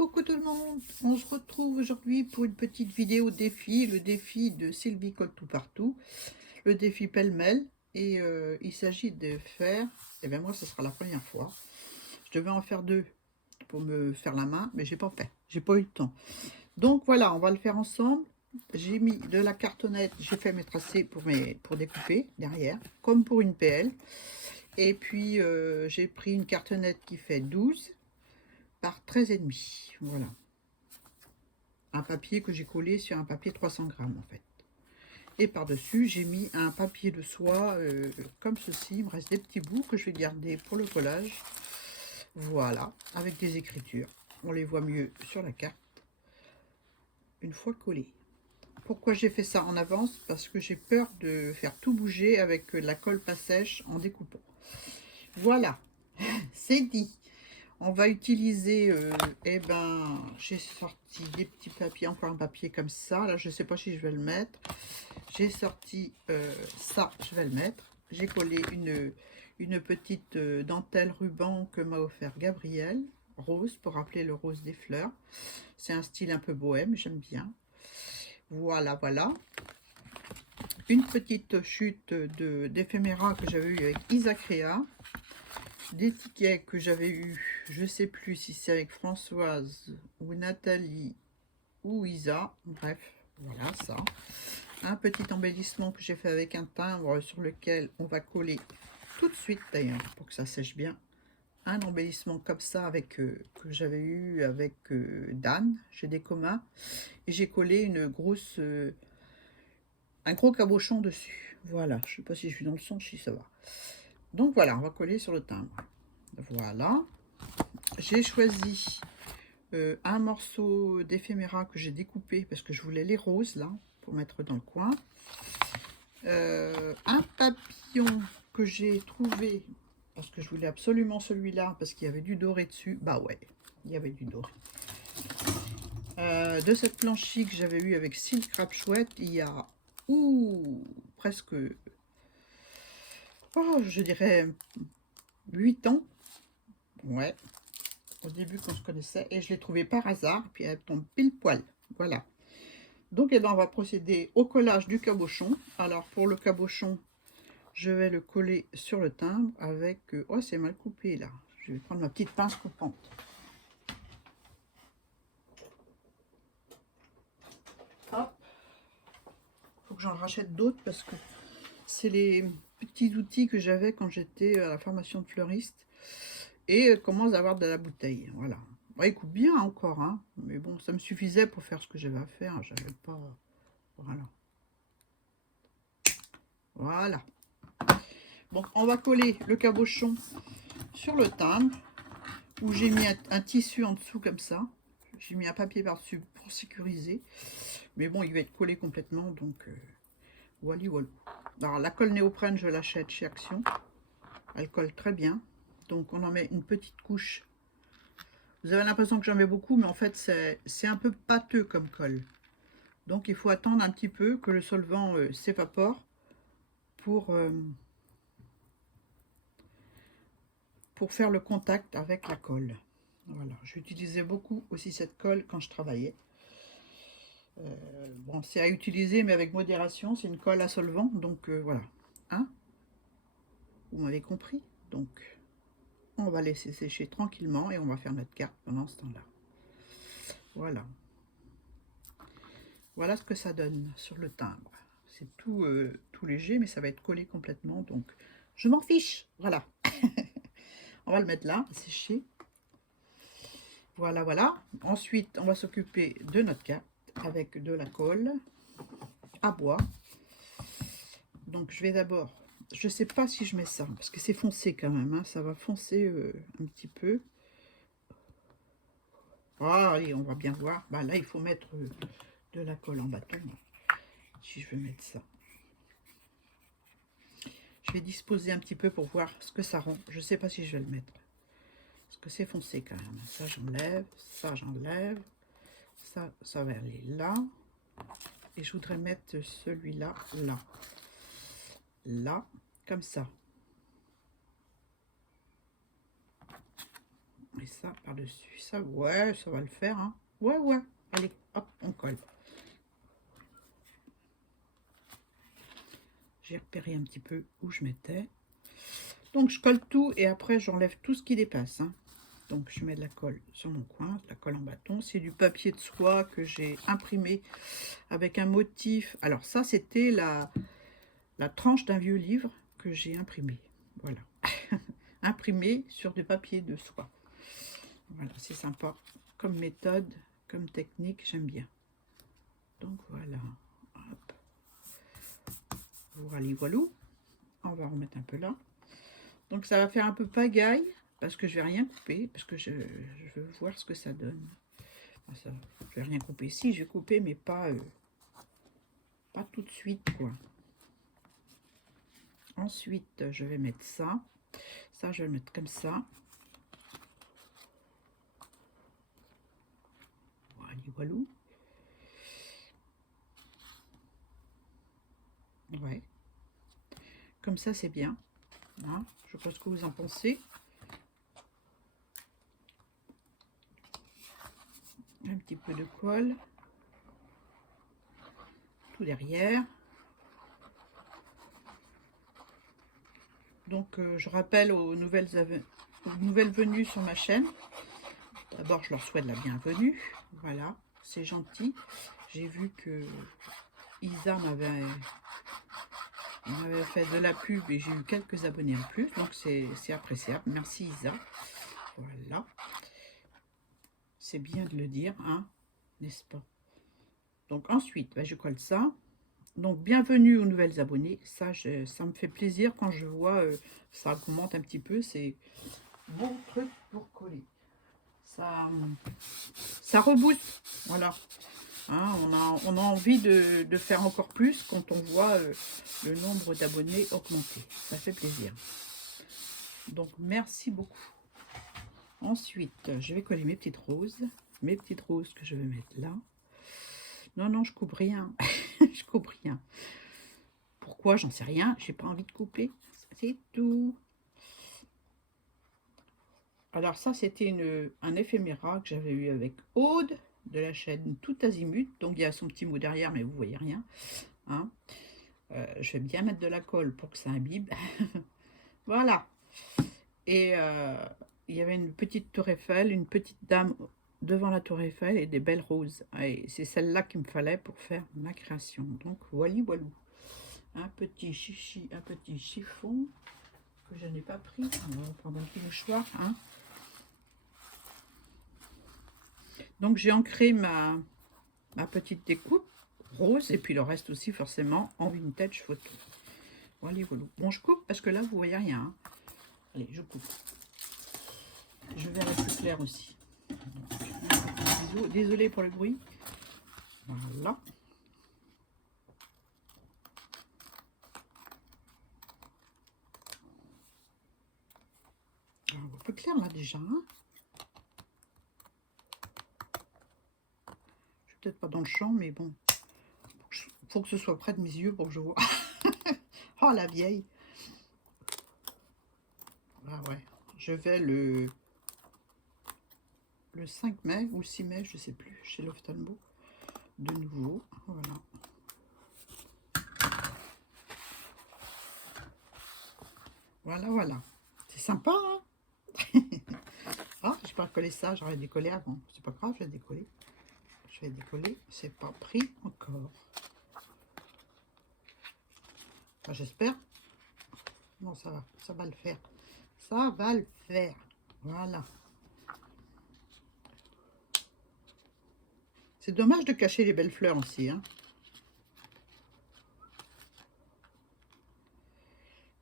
Coucou tout le monde, on se retrouve aujourd'hui pour une petite vidéo défi, le défi de Sylvie Colle Tout Partout, le défi pêle-mêle, et il s'agit de faire, et bien moi ce sera la première fois, je devais en faire deux pour me faire la main, mais j'ai pas fait, j'ai pas eu le temps. Donc voilà, on va le faire ensemble. J'ai mis de la cartonnette, j'ai fait mes tracés pour découper derrière, comme pour une PL, et puis j'ai pris une cartonnette qui fait 12 par 13,5, voilà. Un papier que j'ai collé sur un papier 300 grammes en fait. Et par-dessus, j'ai mis un papier de soie comme ceci. Il me reste des petits bouts que je vais garder pour le collage. Voilà, avec des écritures. On les voit mieux sur la carte une fois collés. Pourquoi j'ai fait ça en avance? Parce que j'ai peur de faire tout bouger avec la colle pas sèche en découpant. Voilà, c'est dit. On va utiliser, j'ai sorti des petits papiers, encore un papier comme ça. Là, je ne sais pas si je vais le mettre. J'ai sorti ça, je vais le mettre. J'ai collé une petite dentelle ruban que m'a offert Gabriel, rose, pour rappeler le rose des fleurs. C'est un style un peu bohème, j'aime bien. Voilà, voilà. Une petite chute d'éphéméra que j'avais eu avec Isacrea. Des tickets que j'avais eu, je sais plus si c'est avec Françoise ou Nathalie ou Isa, bref, voilà ça. Un petit embellissement que j'ai fait avec un timbre sur lequel on va coller tout de suite d'ailleurs pour que ça sèche bien. Un embellissement comme ça avec que j'avais eu avec Dan chez Des Communs, et j'ai collé une grosse un gros cabochon dessus. Voilà, je sais pas si je suis dans le son, si ça va. Donc voilà, on va coller sur le timbre. Voilà. J'ai choisi un morceau d'éphéméra que j'ai découpé parce que je voulais les roses là pour mettre dans le coin. Un papillon que j'ai trouvé parce que je voulais absolument celui-là parce qu'il y avait du doré dessus. Bah ouais, il y avait du doré. De cette planchie que j'avais eu avec Silk Rap Chouette, il y a presque, je dirais 8 ans. Ouais, au début qu'on se connaissait, et je l'ai trouvée par hasard, puis elle tombe pile poil. Voilà. Donc, on va procéder au collage du cabochon. Alors, pour le cabochon, je vais le coller sur le timbre avec... oh, c'est mal coupé, là. Je vais prendre ma petite pince coupante. Hop. Faut que j'en rachète d'autres parce que c'est les petits outils que j'avais quand j'étais à la formation de fleuriste. Et commence à avoir de la bouteille. Voilà. Ouais, il coupe bien encore, hein. Mais bon, ça me suffisait pour faire ce que j'avais à faire. J'avais pas... Voilà. Voilà. Donc, on va coller le cabochon sur le timbre, où j'ai mis un tissu en dessous comme ça. J'ai mis un papier par-dessus pour sécuriser. Mais bon, il va être collé complètement, donc voilà, voilà. Alors, la colle néoprène, je l'achète chez Action. Elle colle très bien. Donc, on en met une petite couche. Vous avez l'impression que j'en mets beaucoup, mais en fait, c'est un peu pâteux comme colle. Donc, il faut attendre un petit peu que le solvant s'évapore pour faire le contact avec la colle. Voilà, j'utilisais beaucoup aussi cette colle quand je travaillais. Bon, c'est à utiliser, mais avec modération. C'est une colle à solvant, donc voilà. Hein, vous m'avez compris. Donc, on va laisser sécher tranquillement et on va faire notre carte pendant ce temps-là. Voilà. Voilà ce que ça donne sur le timbre. C'est tout, tout léger, mais ça va être collé complètement, donc je m'en fiche. Voilà. On va le mettre là, sécher. Voilà, voilà. Ensuite, on va s'occuper de notre carte avec de la colle à bois. Donc, je vais d'abord... Je sais pas si je mets ça, parce que c'est foncé quand même. Hein, ça va foncer un petit peu. Ah, et on va bien voir. Bah, là, il faut mettre de la colle en bâton. Si je veux mettre ça. Je vais disposer un petit peu pour voir ce que ça rend. Je sais pas si je vais le mettre. Parce que c'est foncé quand même. Ça, j'enlève. Ça, j'enlève. Ça va aller là. Et je voudrais mettre celui-là, là. Comme ça. Et ça par-dessus. Ça, ouais, ça va le faire. Hein. Ouais, ouais. Allez, hop, on colle. J'ai repéré un petit peu où je mettais. Donc, je colle tout et après, j'enlève tout ce qui dépasse. Hein. Donc, je mets de la colle sur mon coin, de la colle en bâton. C'est du papier de soie que j'ai imprimé avec un motif. Alors, ça, c'était la tranche d'un vieux livre que j'ai imprimé. Voilà. Imprimé sur du papier de soie. Voilà, c'est sympa. Comme méthode, comme technique, j'aime bien. Donc, voilà. Hop. Voilà, voilà. On va remettre un peu là. Donc ça va faire un peu pagaille, parce que je vais rien couper, parce que je veux voir ce que ça donne. Enfin, ça, je vais rien couper. Si, je vais couper, mais pas tout de suite, quoi. Ensuite, je vais mettre ça. Ça, je vais le mettre comme ça. Voilà, voilà. Ouais. Comme ça, c'est bien. Hein, je sais pas ce que vous en pensez. Un petit peu de colle. Tout derrière. Donc, je rappelle aux nouvelles venues sur ma chaîne. D'abord, je leur souhaite la bienvenue. Voilà, c'est gentil. J'ai vu que Isa m'avait fait de la pub et j'ai eu quelques abonnés en plus. Donc, c'est appréciable. Merci Isa. Voilà. C'est bien de le dire, hein, n'est-ce pas? Donc, ensuite, je colle ça. Donc, bienvenue aux nouvelles abonnés. Ça, ça me fait plaisir quand je vois ça augmente un petit peu. C'est bon truc pour coller. Ça rebooste. Voilà. Hein, on a envie de faire encore plus quand on voit le nombre d'abonnés augmenter. Ça fait plaisir. Donc, merci beaucoup. Ensuite, je vais coller mes petites roses. Mes petites roses que je vais mettre là. Non, non, je coupe rien. Je coupe rien. Pourquoi? J'en sais rien. J'ai pas envie de couper. C'est tout. Alors ça, c'était un éphéméra que j'avais eu avec Aude de la chaîne Tout Azimut. Donc il y a son petit mot derrière, mais vous voyez rien. Hein. Je vais bien mettre de la colle pour que ça imbibe. Voilà. Et il y avait une petite tour Eiffel, une petite dame devant la tour Eiffel et des belles roses. Et c'est celle-là qu'il me fallait pour faire ma création. Donc voilà, voilà. Un petit chichi, un petit chiffon que je n'ai pas pris. On va prendre un petit mouchoir. Hein. Donc j'ai ancré ma petite découpe rose et puis le reste aussi forcément en vintage photo. Voilà, voilà. Bon, je coupe parce que là vous voyez rien. Hein. Allez, je coupe. Je verrai plus clair aussi. Désolée pour le bruit. Voilà. Alors, un peu clair là déjà. Hein. Je suis peut-être pas dans le champ, mais bon. Faut que ce soit près de mes yeux pour que je vois. Oh la vieille. Ah ouais. Je vais le 5 mai ou 6 mai, je sais plus, chez l'Ophtalmo. De nouveau. Voilà. Voilà, voilà. C'est sympa, hein. Ah, j'ai pas collé ça, j'aurais décollé avant. C'est pas grave, je vais décoller. Je vais décoller, c'est pas pris encore. Enfin, j'espère. Non, ça va le faire. Ça va le faire. Voilà. C'est dommage de cacher les belles fleurs aussi, hein.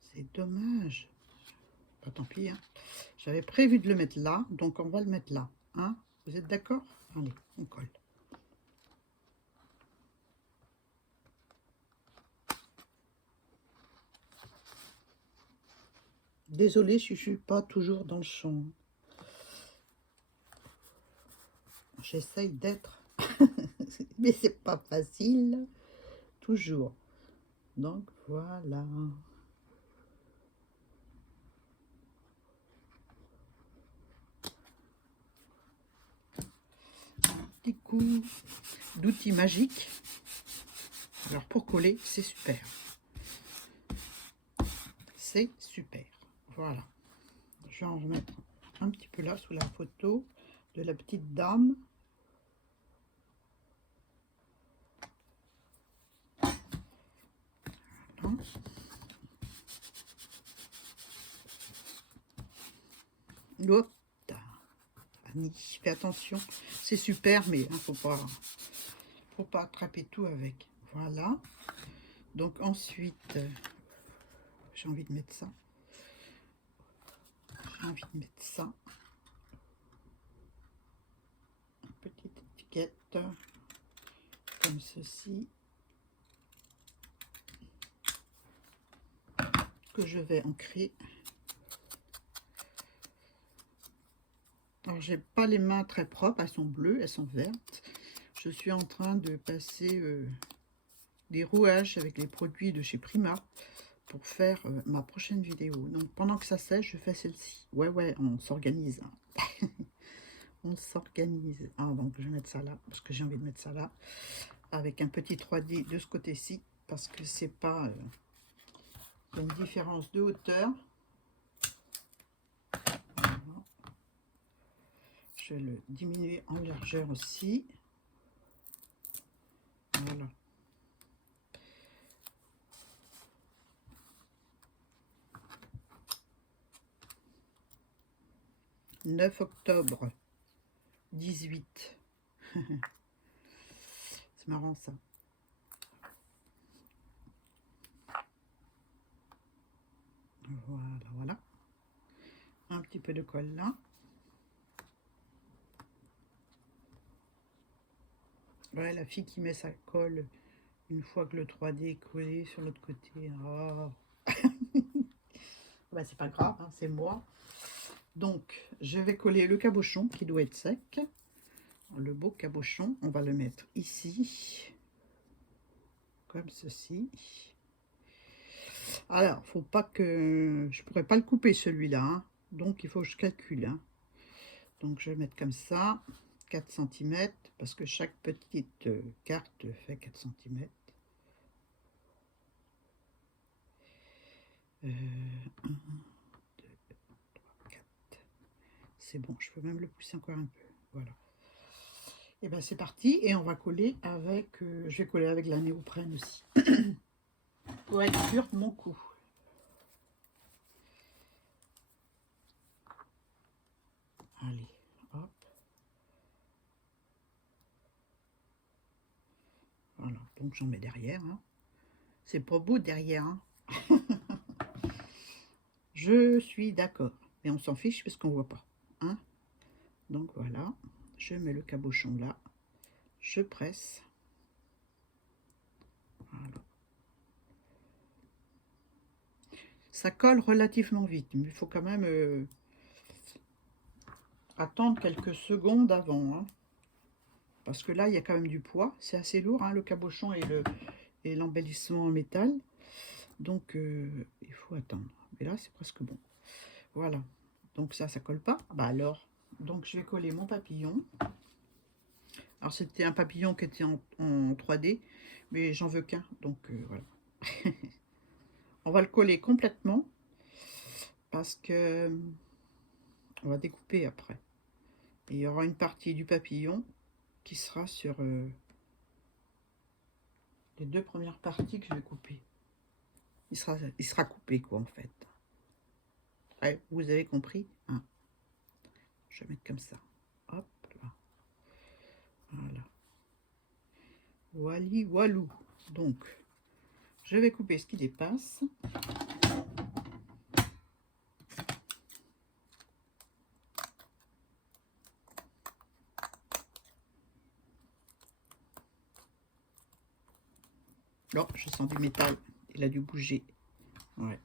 C'est dommage. Pas tant pis, hein. J'avais prévu de le mettre là, donc on va le mettre là. Hein. Vous êtes d'accord? Allez, on colle. Désolée, je ne suis pas toujours dans le champ. J'essaye d'être, mais c'est pas facile, toujours. Donc voilà. beaucoup d'outils magiques. Alors pour coller, c'est super. C'est super. Voilà. Je vais en remettre un petit peu là sous la photo de la petite dame. Voilà. Hop. Annie, fais attention. C'est super, mais hein, faut pas attraper tout avec. Voilà. Donc ensuite, j'ai envie de mettre ça. J'ai envie de mettre ça. Une petite étiquette comme ceci. Que je vais ancrer. Alors j'ai pas les mains très propres, elles sont bleues, elles sont vertes. Je suis en train de passer des rouages avec les produits de chez Prima pour faire ma prochaine vidéo. Donc pendant que ça sèche, je fais celle-ci. Ouais, on s'organise. Hein. On s'organise. Ah, donc je vais mettre ça là, parce que j'ai envie de mettre ça là, avec un petit 3D de ce côté-ci, parce que c'est pas une différence de hauteur. Voilà. Je vais le diminuer en largeur aussi. Voilà. « 9 octobre 18. » C'est marrant ça. Voilà. Un petit peu de colle là. Ouais, la fille qui met sa colle une fois que le 3D est collé sur l'autre côté. Oh. Bah, c'est pas grave, hein, c'est moi. Donc, je vais coller le cabochon qui doit être sec. Le beau cabochon, on va le mettre ici. Comme ceci. Alors, faut pas que... Je pourrais pas le couper celui-là. Hein, donc, il faut que je calcule. Hein. Donc, je vais mettre comme ça. 4 cm. Parce que chaque petite carte fait 4 cm. 1, 2, 3, 4. C'est bon, je peux même le pousser encore un peu. Voilà. Et bien c'est parti. Et on va coller avec... je vais coller avec la néoprène aussi. Pour être sûr de mon coup. Allez, hop. Voilà, donc j'en mets derrière. Hein. C'est pas beau derrière. Hein. Je suis d'accord. Mais on s'en fiche parce qu'on voit pas. Hein. Donc voilà, je mets le cabochon là. Je presse. Voilà. Ça colle relativement vite, mais il faut quand même attendre quelques secondes avant. Hein. Parce que là, il y a quand même du poids. C'est assez lourd, hein, le cabochon et l'embellissement en métal. Donc, il faut attendre. Et là, c'est presque bon. Voilà. Donc ça colle pas. Bah alors, donc je vais coller mon papillon. Alors, c'était un papillon qui était en 3D, mais j'en veux qu'un. Donc, voilà. On va le coller complètement parce que on va découper après. Et il y aura une partie du papillon qui sera sur les 2 premières parties que je vais couper. Il sera coupé quoi en fait. Ouais, vous avez compris hein. Je vais mettre comme ça. Hop là. Voilà. Wally walou. Donc, je vais couper ce qui dépasse. Oh, je sens du métal. Il a dû bouger. Ouais.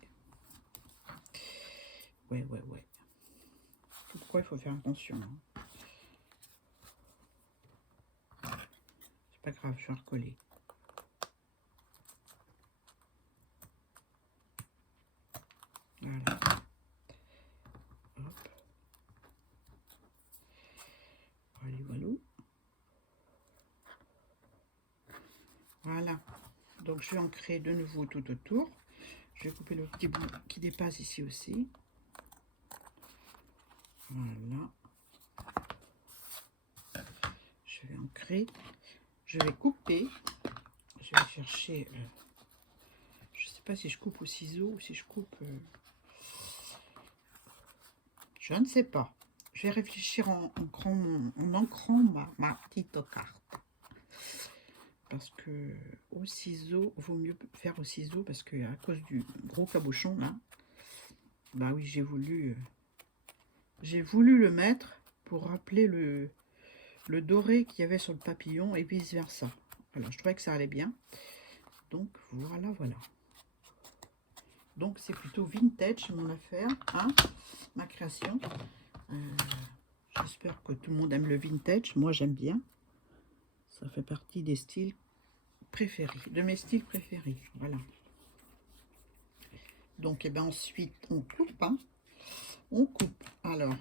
Ouais. Pourquoi il faut faire attention. Hein. C'est pas grave, je vais recoller. Voilà. Hop. Voilà. Voilà. Donc je vais en créer de nouveau tout autour. Je vais couper le petit bout qui dépasse ici aussi. Voilà. Je vais ancrer. Je vais couper. Je vais chercher... je ne sais pas si je coupe au ciseau ou si je coupe... je ne sais pas. Je vais réfléchir en ancrant ma petite carte. Parce que au ciseau, vaut mieux faire au ciseau parce que à cause du gros cabochon là, bah oui, j'ai voulu le mettre pour rappeler le doré qu'il y avait sur le papillon et vice versa. Voilà, je trouvais que ça allait bien. Donc voilà, voilà. Donc c'est plutôt vintage mon affaire, hein, ma création. J'espère que tout le monde aime le vintage. Moi j'aime bien. Ça fait partie des styles préférés, de mes styles préférés. Voilà. Donc et ben ensuite on coupe, hein. On coupe. Alors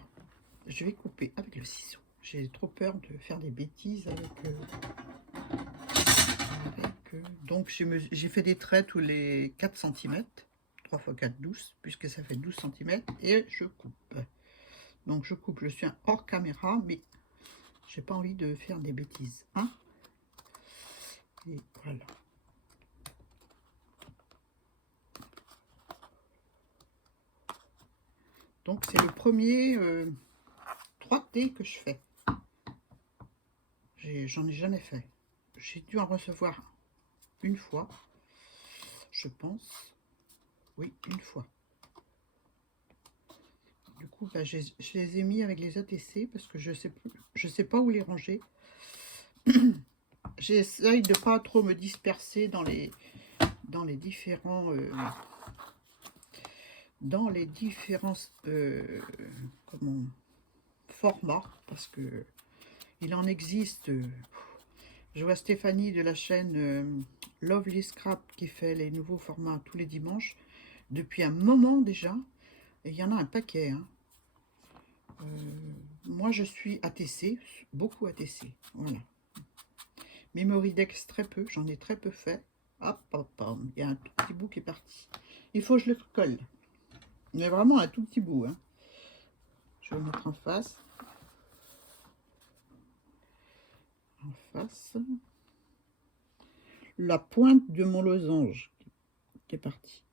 je vais couper avec le ciseau. J'ai trop peur de faire des bêtises avec donc j'ai fait des traits tous les 4 cm. 3 x 4, 12, puisque ça fait 12 cm. Et je coupe. Donc je coupe, je suis hors caméra, mais j'ai pas envie de faire des bêtises. Hein, et voilà. Donc c'est le premier 3T que je fais. J'en ai jamais fait. J'ai dû en recevoir une fois, je pense. Oui, une fois. Du coup, bah, je les ai mis avec les ATC parce que je sais pas où les ranger. J'essaye de pas trop me disperser dans les différents comment, formats, parce que il en existe. Je vois Stéphanie de la chaîne Lovely Scrap qui fait les nouveaux formats tous les dimanches depuis un moment déjà, et il y en a un paquet, hein. Moi je suis ATC, beaucoup ATC, voilà. Memory-Dex très peu, j'en ai très peu fait. Hop, hop, hop, il y a un tout petit bout qui est parti. Il faut que je le colle. Mais vraiment un tout petit bout, hein. Je vais le mettre en face. En face. La pointe de mon losange qui est partie.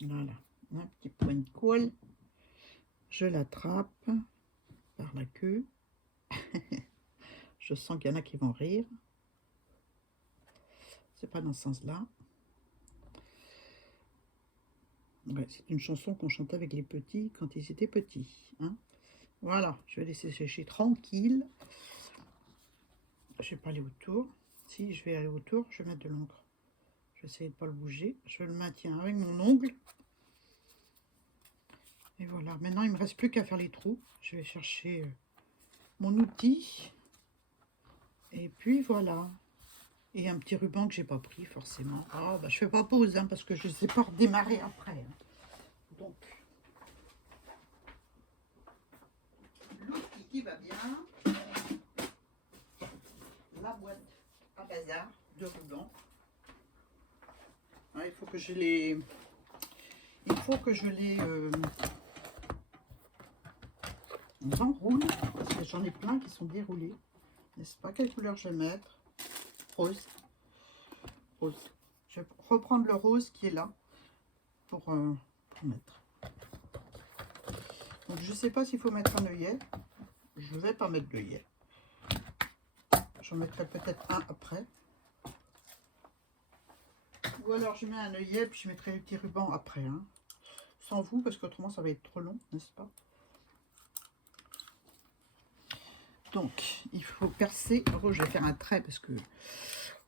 Voilà, un petit point de colle. Je l'attrape par la queue. Je sens qu'il y en a qui vont rire. C'est pas dans ce sens-là. Ouais, c'est une chanson qu'on chantait avec les petits quand ils étaient petits, hein. Voilà, je vais laisser sécher tranquille. Je vais pas aller autour. Si je vais aller autour, je vais mettre de l'encre. Je vais essayer de pas le bouger. Je le maintiens avec mon ongle. Et voilà, maintenant il me reste plus qu'à faire les trous. Je vais chercher mon outil. Et puis voilà. Et un petit ruban que j'ai pas pris forcément. Ah bah je fais pas pause, hein, parce que je sais pas redémarrer après, hein. Donc l'outil qui va bien. La boîte à bazar de rubans. Ah, il faut que je les enroule, parce que j'en ai plein qui sont déroulés. N'est-ce pas? Quelle couleur je vais mettre? Rose. Rose. Je vais reprendre le rose qui est là pour mettre. Donc je sais pas s'il faut mettre un œillet. Je vais pas mettre d'œillet. J'en mettrai peut-être un après. Ou alors je mets un œillet puis je mettrai le petit ruban après, hein. Sans vous, parce qu'autrement ça va être trop long, n'est-ce pas? Donc il faut percer. Oh, je vais faire un trait parce que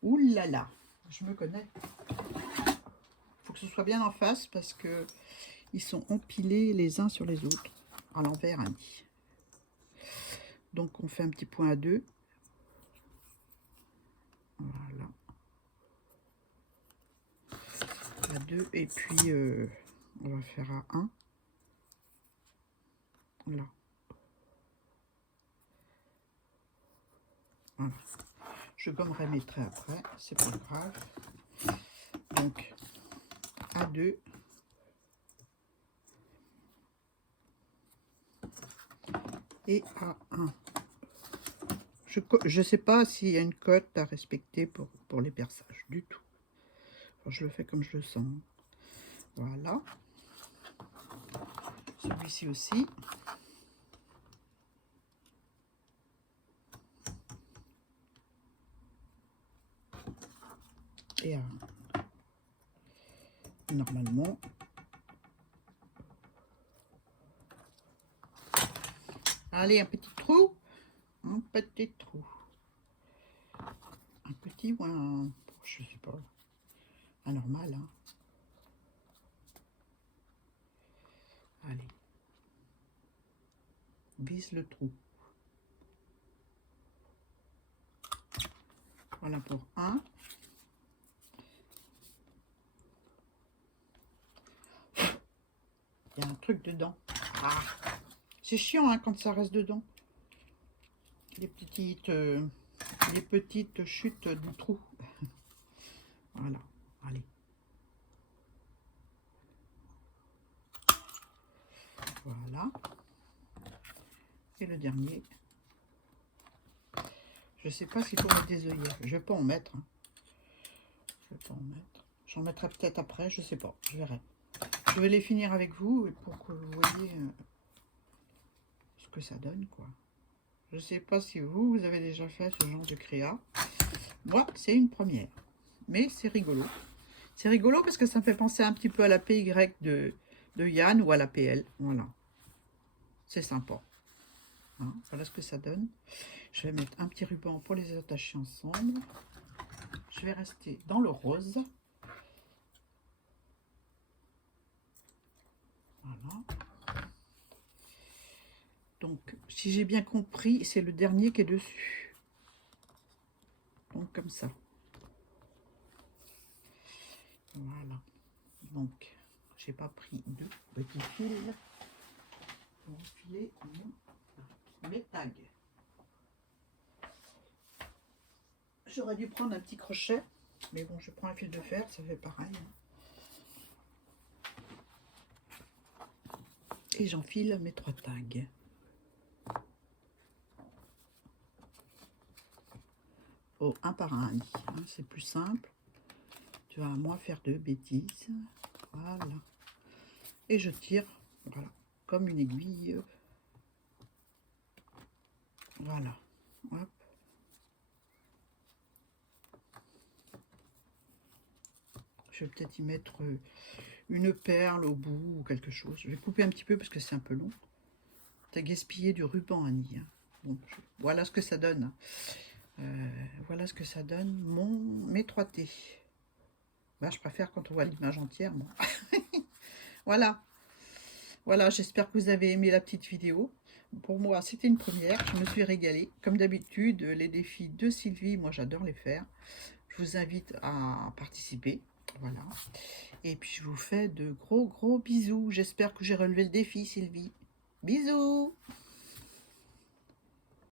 oulala, je me connais. Il faut que ce soit bien en face parce que ils sont empilés les uns sur les autres à l'envers, hein. Donc on fait un petit point à 2. Voilà. À 2 et puis on va faire à 1. Là. Voilà. Je gommerai mes traits après, c'est pas grave. Donc, à 2. Et à 1. Je sais pas s'il y a une cote à respecter pour les perçages, du tout. Enfin, je le fais comme je le sens. Voilà. Celui-ci aussi. Et normalement, allez, un petit trou. Un petit trou. Un petit ou un... Je sais pas. Un normal, hein. Allez. Vise le trou. Voilà pour un. Il y a un truc dedans. Ah, c'est chiant hein, quand ça reste dedans. Les petites chutes du trou. Voilà. Allez. Voilà. Et le dernier. Je sais pas s'il faut mettre des œillets. Je vais pas en mettre. Hein. Je vais pas en mettre. J'en mettrai peut-être après. Je sais pas. Je verrai. Je vais les finir avec vous pour que vous voyez ce que ça donne, quoi. Je sais pas si vous avez déjà fait ce genre de créa. Moi, c'est une première. Mais c'est rigolo. C'est rigolo parce que ça me fait penser un petit peu à la PY de Yann ou à la PL. Voilà. C'est sympa. Hein, voilà ce que ça donne. Je vais mettre un petit ruban pour les attacher ensemble. Je vais rester dans le rose. Voilà. Donc, si j'ai bien compris, c'est le dernier qui est dessus. Donc, comme ça. Voilà. Donc, j'ai pas pris de petits fils pour enfiler mes tags. J'aurais dû prendre un petit crochet, mais bon, je prends un fil de fer, ça fait pareil. Et j'enfile mes 3 tags. Oh, un par un, hein, c'est plus simple. Tu vas moins faire de bêtises. Voilà. Et je tire, voilà, comme une aiguille. Voilà. Hop. Je vais peut-être y mettre une perle au bout ou quelque chose. Je vais couper un petit peu parce que c'est un peu long. Tu as gaspillé du ruban, Annie. Hein. Bon, voilà ce que ça donne. Voilà ce que ça donne, mes 3T. Bah, je préfère quand on voit l'image entière. Bon. Voilà. Voilà, j'espère que vous avez aimé la petite vidéo. Pour moi, c'était une première. Je me suis régalée. Comme d'habitude, les défis de Sylvie, moi, j'adore les faire. Je vous invite à participer. Voilà. Et puis, je vous fais de gros bisous. J'espère que j'ai relevé le défi, Sylvie. Bisous!